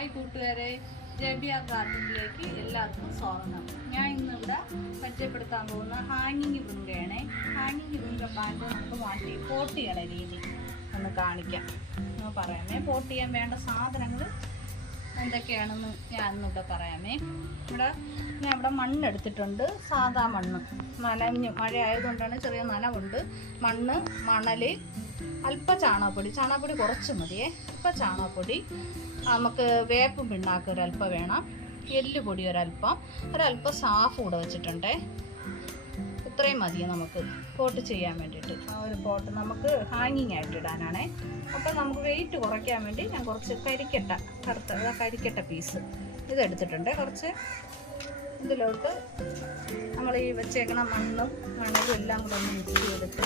Hi കൂട്ടുകാരെ, JBR ഗാർഡനിലേക്ക് എല്ലാവർക്കും സ്വാഗതം. ഞാൻ ഇന്നിവിടെ പരിചയപ്പെടുത്താൻ പോകുന്ന ഹാങ്ങിങ് വൃങ്കയാണ്. ഹാങ്ങിങ് വൃങ്ക പ്ലാന്റ് നമുക്ക് മാറ്റി പോട്ട് ചെയ്യണ രീതി ഒന്ന് കാണിക്കാം. പറയാമേ, പോട്ട് ചെയ്യാൻ വേണ്ട സാധനങ്ങൾ എന്തൊക്കെയാണെന്ന് ഞാൻ ഇന്നിവിടെ പറയാമേ. ഞാൻ ഇവിടെ മണ്ണെടുത്തിട്ടുണ്ട്, സാധാ മണ്ണ്. നനഞ്ഞ് മഴ ആയതുകൊണ്ടാണ് ചെറിയ നനവുണ്ട്. മണ്ണ്, മണൽ, അല്പ ചാണകപ്പൊടി കുറച്ച് മതിയേ. അല്പം ചാണകപ്പൊടി, നമുക്ക് വേപ്പും പിണ്ണാക്ക് ഒരല്പം വേണം, എല്ലുപൊടി ഒരല്പം സാഫ് കൂടെ വെച്ചിട്ടുണ്ടേ. ഇത്രയും മതിയെ നമുക്ക് പോട്ട് ചെയ്യാൻ വേണ്ടിയിട്ട്. ആ ഒരു പോട്ട് നമുക്ക് ഹാങ്ങിങ് ആയിട്ട് ഇടാനാണേ. അപ്പം നമുക്ക് വെയിറ്റ് കുറയ്ക്കാൻ വേണ്ടി ഞാൻ കുറച്ച് കരിക്കട്ട പീസ് ഇതെടുത്തിട്ടുണ്ട്. കുറച്ച് ഇതിലോട്ട് നമ്മൾ ഈ വെച്ചേക്കണ മണ്ണും എല്ലാം കൂടെ ഒന്ന് മിക്സ് ചെയ്തിട്ട്,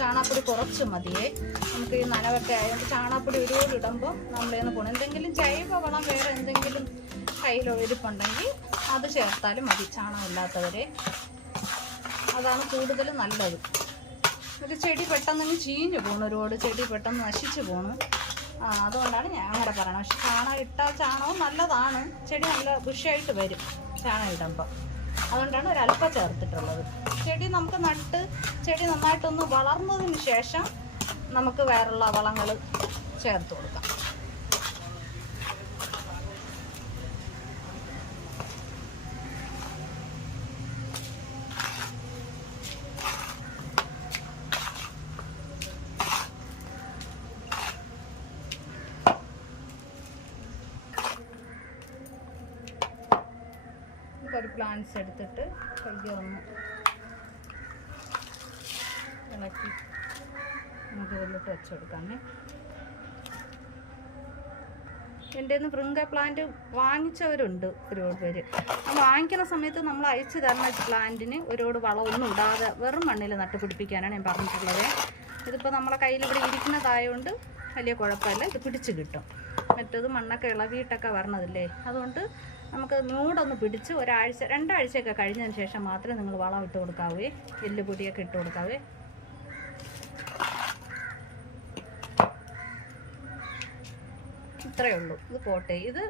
ചാണകപ്പൊടി കുറച്ച് മതിയേ. നമുക്ക് ഈ നനവൊക്കെ ആയതുകൊണ്ട് ചാണകപ്പൊടി ഒരുപാട് ഇടുമ്പോൾ നമ്മളേന്ന് പോകണം. എന്തെങ്കിലും ജൈവ വളം വേറെ എന്തെങ്കിലും കയ്യിൽ ഇരിപ്പുണ്ടെങ്കിൽ അത് ചേർത്താലും മതി, ചാണകമില്ലാത്തവരെ. അതാണ് കൂടുതൽ നല്ലത്. ഒരു ചെടി പെട്ടെന്ന് ചീഞ്ഞു പോകണം, ഒരുപാട് ചെടി പെട്ടെന്ന് നശിച്ചു പോകണം. അതുകൊണ്ടാണ് ഞാൻ അങ്ങനെ പറയണം. പക്ഷെ ചാണകം ഇട്ടാൽ ചാണകവും നല്ലതാണ്, ചെടി നല്ല ബുഷായിട്ട് വരും ചാണകം ഇടുമ്പോൾ. അതുകൊണ്ടാണ് ഒരല്പം ചേർത്തിട്ടുള്ളത്. ചെടി നമുക്ക് നട്ട് ചെടി നന്നായിട്ടൊന്ന് വളർന്നതിന് ശേഷം നമുക്ക് വേറുള്ള വളങ്ങൾ ചേർത്ത് കൊടുക്കാം. ഒരു പ്ലാന്റ്സ് എടുത്തിട്ട് കഴുകി ഒന്ന് ഇളക്കി നമുക്ക് ഇതിലോട്ട് വെച്ച് കൊടുക്കാമേ. എൻ്റെ നിന്ന് വൃങ്ക പ്ലാന്റ് വാങ്ങിച്ചവരുണ്ട് ഒരുപാട് പേര്. വാങ്ങിക്കുന്ന സമയത്ത് നമ്മൾ അയച്ചു തരുന്ന പ്ലാന്റിന് ഒരുപാട് വളമൊന്നും ഇടാതെ വെറും മണ്ണിൽ നട്ടുപിടിപ്പിക്കാനാണ് ഞാൻ പറഞ്ഞിട്ടുള്ളത്. ഇതിപ്പോൾ നമ്മളെ കയ്യിൽ ഇവിടെ ഇരിക്കുന്നതായതുകൊണ്ട് വലിയ കുഴപ്പമില്ല, ഇത് പിടിച്ച് കിട്ടും. മറ്റേത് മണ്ണൊക്കെ ഇളവിയിട്ടൊക്കെ വരണതില്ലേ, അതുകൊണ്ട് നമുക്ക് മൂടൊന്ന് പിടിച്ച് രണ്ടാഴ്ചയൊക്കെ കഴിഞ്ഞതിന് ശേഷം മാത്രമേ നിങ്ങൾ വളം ഇട്ട് കൊടുക്കാവേ, എല്ലുപൊടിയൊക്കെ ഇട്ട് കൊടുക്കാവേ. ഇത്രയേ ഉള്ളൂ. ഇത് പോട്ടെ. ഇത്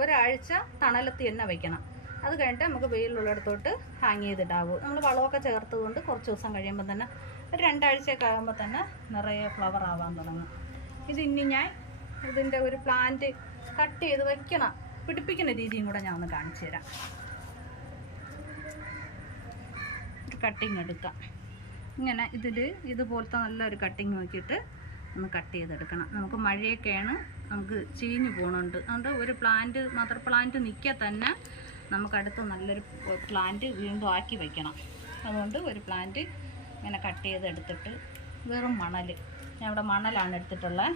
ഒരാഴ്ച തണലത്ത് തന്നെ വയ്ക്കണം. അത് കഴിഞ്ഞിട്ട് നമുക്ക് വെയിലുള്ളിടത്തോട്ട് ഹാങ് ചെയ്തിടാവൂ. നമ്മൾ വളമൊക്കെ ചേർത്തുകൊണ്ട് കുറച്ച് ദിവസം കഴിയുമ്പോൾ തന്നെ, ഒരു രണ്ടാഴ്ചയൊക്കെ ആകുമ്പോൾ തന്നെ നിറയെ ഫ്ലവർ ആവാൻ തുടങ്ങും. ഇനി ഞാൻ ഇതിൻ്റെ ഒരു പ്ലാന്റ് കട്ട് ചെയ്ത് വയ്ക്കണം, പിടിപ്പിക്കുന്ന രീതിയും കൂടെ ഞാൻ ഒന്ന് കാണിച്ചു തരാം. ഒരു കട്ടിങ് എടുക്കാം. ഇങ്ങനെ ഇതുപോലത്തെ നല്ലൊരു കട്ടിങ് നോക്കിയിട്ട് ഒന്ന് കട്ട് ചെയ്തെടുക്കണം. നമുക്ക് മഴയൊക്കെയാണ്, നമുക്ക് ചീഞ്ഞു പോകുന്നുണ്ട്. അതുകൊണ്ട് ഒരു മദർ പ്ലാന്റ് നിൽക്കുക തന്നെ നമുക്ക് അടുത്ത് നല്ലൊരു പ്ലാന്റ് വീണ്ടും ആക്കി വയ്ക്കണം. അതുകൊണ്ട് ഒരു പ്ലാന്റ് ഇങ്ങനെ കട്ട് ചെയ്തെടുത്തിട്ട് വെറും മണൽ, ഞാൻ ഇവിടെ മണലാണ് എടുത്തിട്ടുള്ളത്.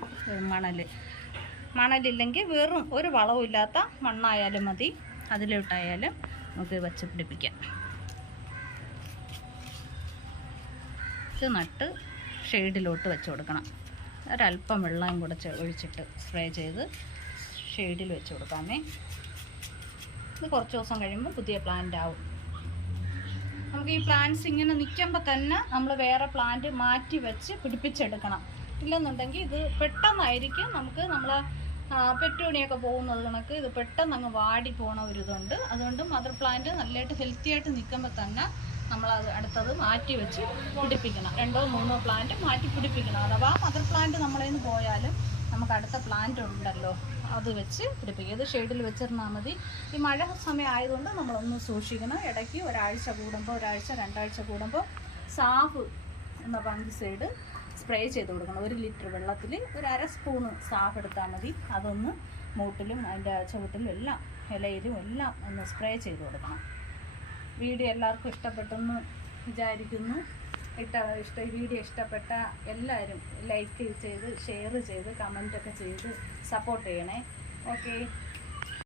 മണലില്ലെങ്കിൽ വെറും ഒരു വളവും ഇല്ലാത്ത മണ്ണായാലും മതി, അതിലോട്ടായാലും നമുക്ക് വെച്ച് പിടിപ്പിക്കാം. ഇത് നട്ട് ഷെയ്ഡിലോട്ട് വെച്ച് കൊടുക്കണം. ഒരല്പം വെള്ളം കൂടെ ഒഴിച്ചിട്ട് സ്പ്രേ ചെയ്ത് ഷെയ്ഡിൽ വെച്ച് കൊടുക്കാമേ. ഇത് കുറച്ച് ദിവസം കഴിയുമ്പോൾ പുതിയ പ്ലാന്റ് ആവും. നമുക്ക് ഈ പ്ലാന്റ്സ് ഇങ്ങനെ നിൽക്കുമ്പോൾ തന്നെ നമ്മൾ വേറെ പ്ലാന്റ് മാറ്റി വെച്ച് പിടിപ്പിച്ചെടുക്കണം. ഇല്ലെന്നുണ്ടെങ്കിൽ ഇത് പെട്ടെന്നായിരിക്കും നമുക്ക് പെറ്റൂണിയൊക്കെ പോകുന്നത് കണക്ക് ഇത് പെട്ടെന്ന് അങ്ങ് വാടി പോണ ഒരിതുണ്ട്. അതുകൊണ്ട് മദർ പ്ലാന്റ് നല്ലതായിട്ട് ഹെൽത്തി ആയിട്ട് നിൽക്കുമ്പോൾ തന്നെ നമ്മളത് അടുത്തത് മാറ്റി വെച്ച് പിടിപ്പിക്കണം. 2-3 പ്ലാന്റ് മാറ്റി പിടിപ്പിക്കണം. അഥവാ മദർ പ്ലാന്റ് നമ്മളതിൽ നിന്ന് പോയാലും നമുക്ക് അടുത്ത പ്ലാന്റ് ഉണ്ടല്ലോ, അത് വെച്ച് പിടിപ്പിക്കുക. ഇത് ഷെയ്ഡിൽ വെച്ചിരുന്നാൽ മതി. ഈ മഴ സമയം ആയതുകൊണ്ട് നമ്മളൊന്ന് സൂക്ഷിക്കണം. ഇടയ്ക്ക് ഒരാഴ്ച കൂടുമ്പോൾ 2 ആഴ്ച കൂടുമ്പോൾ സാഫ് എന്ന ഫംഗിസൈഡ് സ്പ്രേ ചെയ്ത് കൊടുക്കണം. 1 ലിറ്റർ വെള്ളത്തിൽ 1/2 സ്പൂണ് സാഫ് എടുത്താൽ മതി. അതൊന്ന് മൂട്ടിലും അതിൻ്റെ ചുവട്ടിലും എല്ലാം ഇലയിലും എല്ലാം ഒന്ന് സ്പ്രേ ചെയ്ത് കൊടുക്കണം. വീഡിയോ എല്ലാവർക്കും ഇഷ്ടപ്പെട്ടെന്ന് വിചാരിക്കുന്നു. ഈ വീഡിയോ ഇഷ്ടപ്പെട്ട എല്ലാവരും ലൈക്ക് ചെയ്ത് ഷെയർ ചെയ്ത് കമൻറ്റൊക്കെ ചെയ്ത് സപ്പോർട്ട് ചെയ്യണേ. ഓക്കെ.